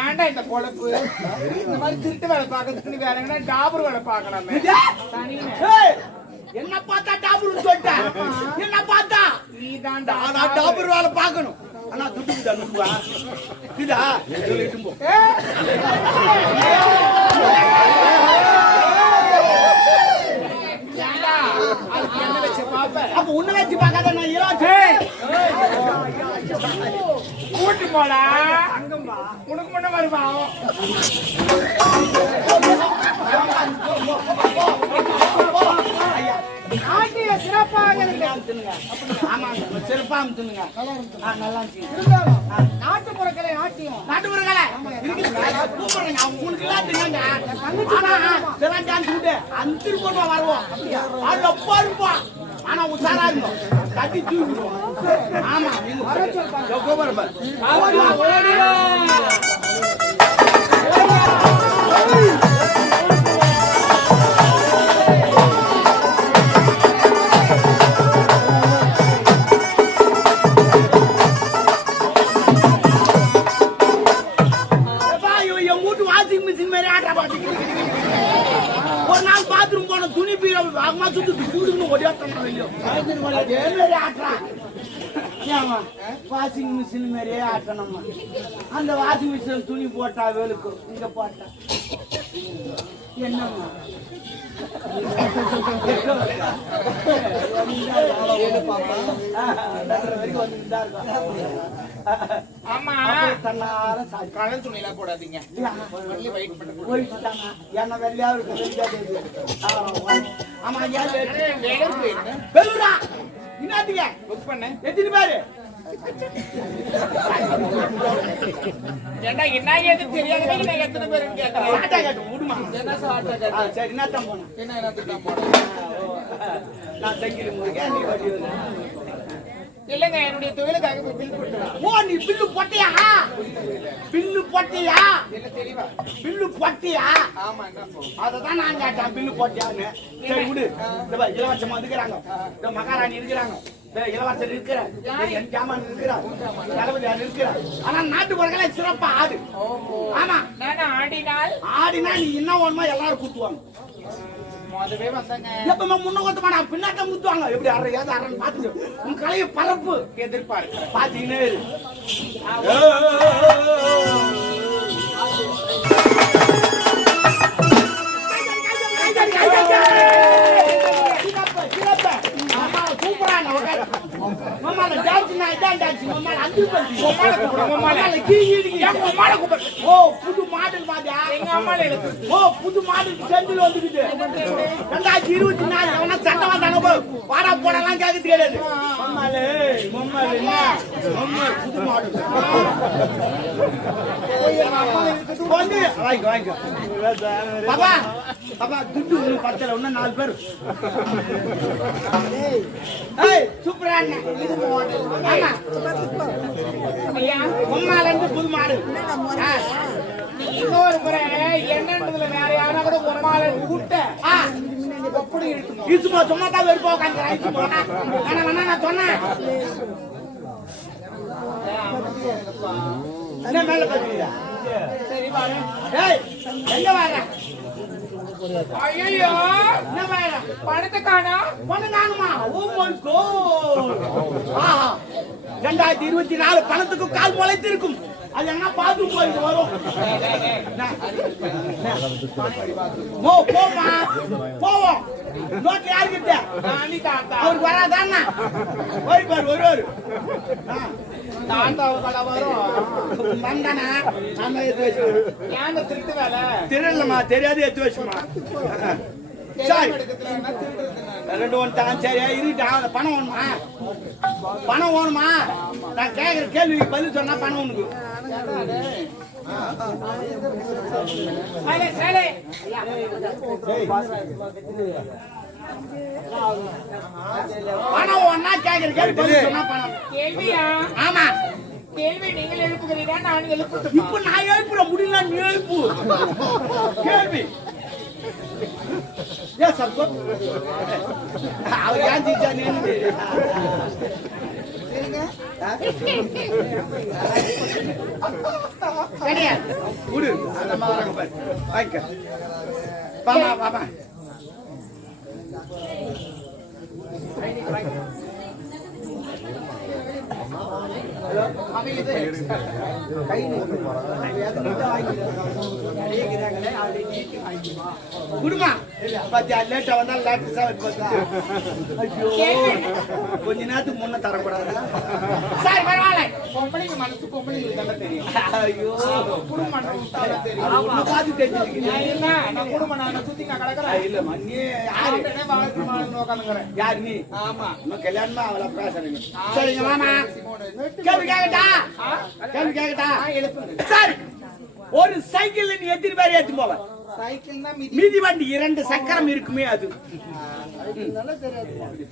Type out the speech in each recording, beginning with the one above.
ஏன்டா இந்த பொழப்பு? இந்த மாதிரி திருட்டு வேலை பார்க்கறதுக்கு வேற எங்கன்னா டாபர் வேலை பார்க்கலாமே. என்ன பார்த்தா டாபர் சொல்லிட்டேன். என்ன பார்த்தா நீதான் டாபர் வேலை பார்க்கணும். ஆனா துட்டு அனுப்புவா இதா சொல்லிட்டு போ. அப்ப உன்ன வச்சு பார்க்காத நான் கூட்டி போடா உனக்கு முன்ன வருவா. ஆட்டிய சிறப்பாக சிறப்பா அமுத்துனுங்க. நல்லா நாட்டுப்புறக்கலை ஆட்டியம். நாட்டுப்புறக்கலை கூப்பிடுறேங்க. உங்களுக்கு எல்லாம் தெரியுங்க. அஞ்சு ரூபா வருவோம். அது அப்பா இருப்போம். ஆனா உசாரா இருக்கும். கட்டி தூக்கிடுவோம். ஆமா ஒரு நாள் பாத்ரூம் போன துணி பீரோ அம்மா சுட்டு கூடுன்னு வாஷிங் மிஷின் மாதிரியே ஆட்டணும்மா. அந்த வாஷிங் மிஷின் துணி போட்டா வெளுக்கும். இங்க போட்டா என்னம்மா ஆமா கலர் துணி எல்லாம் போடாதீங்க. என்ன வெள்ளையா இருக்கு. ஆமா என்னத்துக்கு புக் பண்ண எத்தனை பேரு ஏண்டா என்ன ஏது தெரியாதவே நான் எத்தனை பேருன்னு கேட்கிறேன். சாட்டா கேட்டு விடுமா. என்ன சாட்டா கேட்டு சரி என்னத்தான் போனேன். என்னத்துக்கு தான் போனேன். நான் தைக்கிறேன் உங்களுக்கு. நீ வட்டி இல்லங்க என்னுடைய தொழிலுக்காக பில் போட்டுறேன். ஓ நீ பில்லு போட்டியா? பில்லு போட்டியா? என்ன தெளிவா பில்லு போட்டியா? ஆமா என்ன போ. அததான் நான் கேட்டேன் பில்லு போட்டியான்னு. சரி விடு. இந்த பாரு இளவரசமா இருக்கிறாங்க. இந்த மகாராணி இருக்கிறாங்க. இந்த இளவரசர் இருக்கிறார். என் ஜாமான் இருக்கிறார். தளபதியார் இருக்கிறார். ஆனா நாட்டுப்புறங்களை சிறப்பா ஆடு. ஆமா நான் ஆடினா நீ என்ன வேணுமோ எல்லாரும் குத்துவாங்க. முதவே வந்தாங்க. எப்பமா முன்ன கொத்தமா நான் பின்னாட்டம் குத்துவாங்க. எப்படி அரையாத அறன்னு பார்த்து உன் கலையை பரப்பு எதிர்பார்க்க பாத்தீங்கன்னு புது மாடல் பாத்தியா? புது மாடல் செந்தில் வந்துக்கிட்டு 2024 எவனா சட்டம் வந்தானோ வாடா போடலாம் கேட்க தெரியாது. புது மாடல் வந்து வாங்கிக்கோ. பாப்பா பாப்பா துட்டு பத்தல இன்னும் 4 பேர். சூப்பரா புது மாடு. இன்னொரு முறை என்னன்றதுல வேற யாரா கூட உமால கூட்ட அப்படி இசுமா சும்மா தான் வெறுப்பா உட்காந்துக்கிறேன். நான் சொன்னேன் மேல பாத்தீங்களா? சரி வாங்க. எங்க வாங்க? ஐயோ என்ன வாங்க? பணத்தை காணா. பணம் காணுமா? Oh my God. 2024 பணத்துக்கு கால் முளைத்திருக்கும். அது என்ன பாத்து போயிட்டு வரும். போமா போவோம். நோட்டு யாருக்கிட்ட? அவருக்கு வராதான்னா வருவாரு. தாத்தாவுக்கள வரும் வந்தானா நான் எடுத்து வச்சு. ஏன் திருட்டு வேலை? திருடலமா தெரியாது எடுத்து வச்சுமா. சரி 2 ஒன்றான். சரியா இருட்டா. பணம் வேணுமா? பணம் வேணுமா? நான் கேட்குற கேள்விக்கு பதில் சொன்னா பணம் உனக்கு. பணம் ஒன்னா கேட்குற கேள்வி பதில் சொன்னா பணம். கேள்வியா? ஆமா கேள்வி நீங்கள் எழுப்புகிறீரா நான் எழுப்பு? இப்ப நான் எழுப்புற முடியல. நீ எழுப்பு கேள்வி. அவர் ஏன் ஜீச்சா விடு அந்த அம்மா வராங்க பாரு வாங்க பாமா பாமா குடுமா பாத்தியா லேட்டா வந்தா லேட்டா கொஞ்ச நேரத்துக்கு முன்ன தரக்கூடாது சரி பரவாயில்ல பொம்பளைங்க மனசு பொம்பளைங்களுக்கு நல்லா தெரியும் ஐயோ குடும்பம் தெரியும் பார்த்து தெரிஞ்சுக்கிறீங்க என்ன நான் குடும்பம் நான் சுத்தி நான் கிடக்குறேன் இல்ல மண்ணி யாரு உட்காந்துக்கிறேன் யாரு நீ ஆமா இன்னும் கல்யாணமா அவளை பேசுறீங்க சரிங்க மாமா கேள்வி கேக்கட்டா கேள்வி கேக்கட்டா சரி ஒரு சைக்கிள் நீ எத்தனை பேர் ஏத்தி போவ சைக்கிள்னா மீதி வண்டி 2 சக்கரம் இருக்குமே அது நல்லா தெரியாது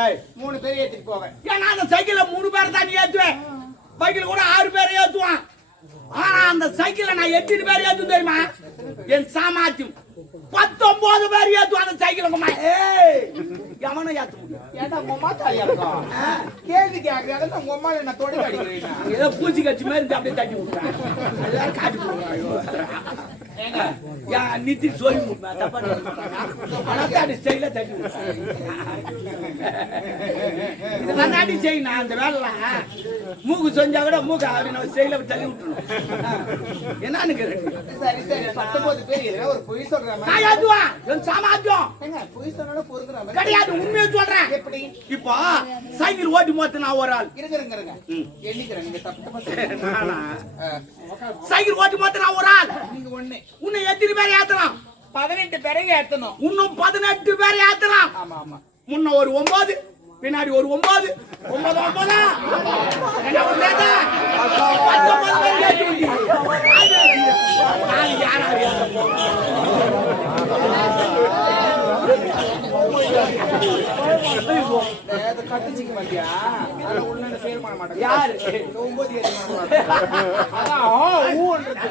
ஏய் 3 பேர் ஏத்திட்டு போவேன் ஏன்னா அந்த சைக்கிள்ல 3 பேர் தான் ஏத்துவேன் பைக்கில் கூட 6 பேர் ஏத்துவான் ஆனா அந்த சைக்கிள்ல நான் எத்தனை பேர் ஏத்து தெரியுமா என் சாமாத்தியம் 19 பேர் ஏத்துவான் அந்த சைக்கிள் ஏய் எவனை ஏத்த முடியும் ஏன்டா உங்க அம்மா தாலியா இருக்கும் கேள்வி கேட்கறாங்க உங்க அம்மா என்ன தொடி அடிக்கிறீங்க ஏதோ பூச்சி கட்சி மாதிரி இருந்து அப்படியே தட்டி விட்டுறேன் எல்லாரும் காட்டி போடுறாங்க நித்தி சொல்லி முட்டா தப்பா அடி ஸ்டைல தட்டி விட்டுறேன் செய்யணும் அந்த வேலை மூக்கு செஞ்சா கூட மூக்கு அப்படின்னு ஸ்டைல தள்ளி விட்டுணும் என்னன்னு சரி சரி 19 பேர் இல்ல ஒரு பொய் சொல்றேன் நான் ஏத்துவான் என் சாமாத்தியம் ஏங்க பொய் சொன்னால பொறுக்குற மாதிரி கிடையாது உண்மையை சொல்றேன் எப்படி இப்போ சைக்கிள் ஓட்டி மொத்த நான் ஒரு ஆள் இருங்க எண்ணிக்கிறேன் நீங்க தப்பு சைக்கிள் ஓட்டி மொத்த நான் ஒரு ஆள் நீங்க ஒண்ணு உன்னை எத்தனை பேர் ஏத்தலாம் 18 பேரை ஏத்தணும் இன்னும் 18 பேர் ஏத்தலாம் ஆமா ஆமா முன்ன ஒரு 9 பின்னாடி ஒரு 9 9 என்ன உள்ளதா 19 பேர் ஏத்தி நான் யாரா கட்டுச்சிக்க மாட்டியா அத உள்ள சேல் பண்ண மாட்டேன் யாரு 9 அதான் ஊன்றது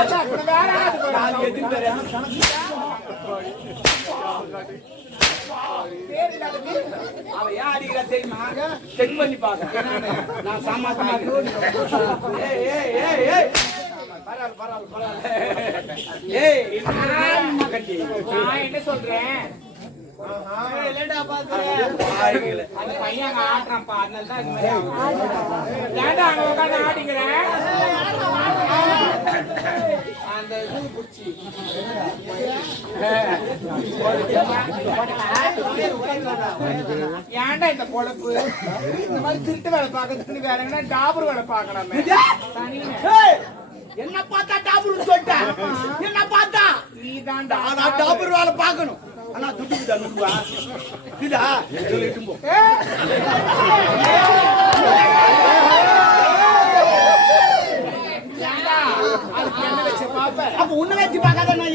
அதான் அப்படி வேற நான் எத்தனை பேர் அவன் ஏன் அடிக்கிறா தெரியுமா செக் பண்ணி பாக்க நான் சாமாத்தமா நான் என்ன சொல்றேன் அந்த பையன் அங்க ஆடுறான்ப்பா அதனாலதான் இது மாதிரி ஏன்டா அங்க உட்காந்து ஆடிக்கிறேன் அந்த இது குச்சி ஏன்டா இந்த பொழப்பு இந்த மாதிரி திருட்டு வேலை பார்க்கறதுக்கு வேற எங்கன்னா டாபர் வேலை பார்க்கலாமே என்ன பார்த்தா டாபர் சொல்லிட்டேன் என்ன பார்த்தா நீதான் டாபர் வேலை பார்க்கணும் ஆனா துட்டு அனுப்புவா இதா சொல்லிட்டு போ அப்ப உன்ன வச்சு பார்க்காத நான்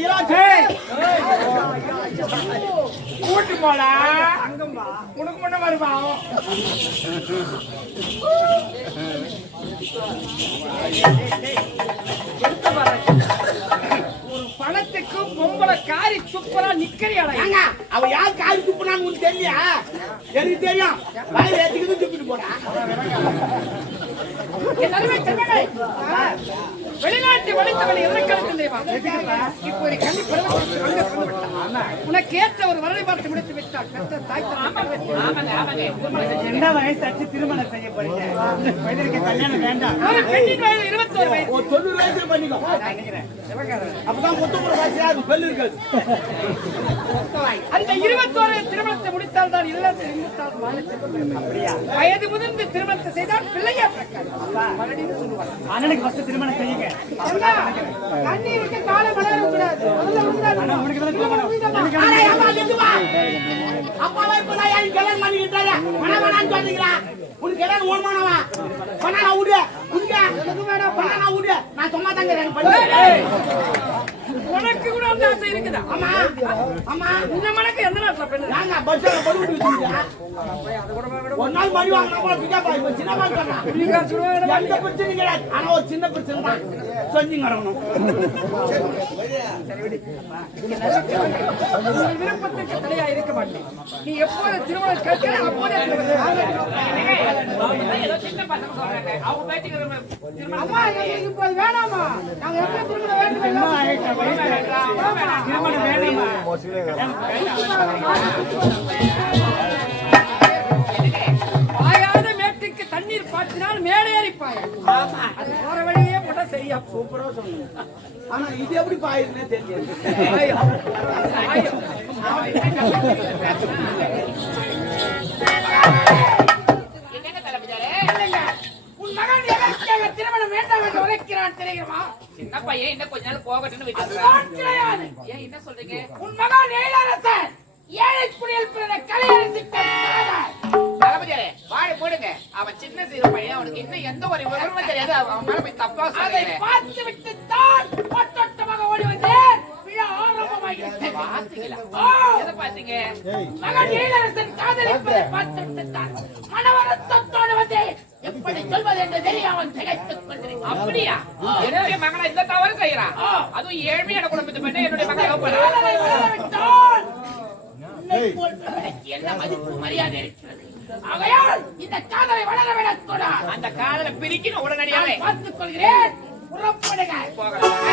கூட்டு போடா உனக்கு முன்ன வருவா ஒரு பணத்துக்கும் பொம்பளை காரி துப்புறா நிக்கிறியாங்க அவ யார் காரி துப்புனான்னு உனக்கு தெரியலையா எனக்கு தெரியும் வயல் ஏத்திக்கிட்டு துப்பிட்டு போடா வெளிநாட்டு வழித்தவளை எதற்கெடுத்து இப்போ ஒரு கல்வி உனக்கு ஏற்ற ஒரு வரலை பார்த்து முடித்து விட்டால் என்ன வயசாச்சு திருமணம் செய்ய போறீங்க கல்யாணம் வேண்டாம் பெண்ணின் வயது 21 வயது ஒரு 90 வயசுல பண்ணிக்கோ அப்பதான் முத்தமுறை வயசு அது பெல்லு இருக்காது அந்த 21 திருமணத்தை முடித்தால் தான் வயது முதிர்ந்து திருமணத்தை செய்தால் பிள்ளையா அண்ணனுக்கு ஃபர்ஸ்ட் திருமணம் செய்யுங்க கண்ணீருக்கு காலம் வளரக்கூடாது அப்பாவை இப்பதான் யாரும் கல்யாணம் பண்ணிக்கிட்டாரு மனவனான்னு சொல்றீங்களா உனக்கு கல்யாணம் ஓடுமானவா பண்ணா விடு பண்ணா விடு நான் சும்மா தாங்க உனக்கு கூட அந்த ஆசை இருக்குதா ஆமா ஆமா இந்த மனக்கு எந்த நாட்டுல பெண்ணு நாங்க பஸ்ல போட்டு ஒரு நாள் மணி வாங்கினா கூட பிக்கப் ஆகி சின்ன எந்த பிரச்சனையும் கிடையாது ஆனா ஒரு சின்ன பிரச்சனை தான் சொல்லி கிடக்கணும். உங்கள் விருப்பத்துக்கு தடையா இருக்க மாட்டேன். நீ எப்போது திருமணம் கேட்கிற அப்போதே ஏதோ சின்ன பசங்க சொல்றாங்க அவங்க பேச்சுக்கு திருமணம் அம்மா எங்களுக்கு இப்போ அது வேணாமா? நாங்க எப்போ திருமணம் வேண்டும் என்ன ஆயிடுச்சு வயசு? திருமணம் வேண்டாமா? பாயாத மேட்டுக்கு தண்ணீர் பாய்ச்சினால் மேலேறி பாயும். அது போற வழியே போட்டா சரியா போகும். சூப்பரா சொன்னீங்க. ஆனா இது எப்படி பாயிருந்தே தெரியாது. என்னங்க தலைமையாரே உன் மகன் எதற்காக திருமணம் வேண்டாம் என்று உரைக்கிறான் தெரியுமா? சின்ன பையன் இன்னும் கொஞ்ச நாள் போகட்டும்னு அதுதான் கிடையாது. ஏன் என்ன சொல்றீங்க? உன் மகன் எழிலரசன் ஏழை குடியில் பிறந்த கலையரசிக்கு தலைமையாரே வாழை போடுங்க. அவன் சின்ன சிறு பையன், அவனுக்கு இன்னும் எந்த ஒரு விவரமும் தெரியாது. அவன் மேல போய் தப்பா அதை சொல்றீங்க. பார்த்து விட்டு தான் பட்டோட்டமாக ஓடி வந்தேன். விழா ஆரம்பமாகிவிட்டது. பாத்தீங்களா? எதை பாத்தீங்க? மகன் எழிலரசன் காதலிப்பதை பார்த்துவிட்டு தான் மனவருத்தத்தோடு வந்தேன். எப்படி சொல்வது என்று தெரியாமல் திகைத்துக் கொண்டிருக்கிறேன். அப்படியா? என்னுடைய மகனை இந்த தவறு செய்யறான். அதுவும் ஏழ்மையான குடும்பத்து பெண்ணை என்னுடைய மகன் காதலை வளரவிட்டால் உன்னை போன்றவனுக்கு என்ன மதிப்பு மரியாதை இருக்கிறது. ஆகையால் இந்த காதலை வளரவிடக் கூடாது. அந்த காதலை பிரிக்கணும் உடனடியாவே. பார்த்துக் கொள்கிறேன். புறப்படுங்க. போகலாம்.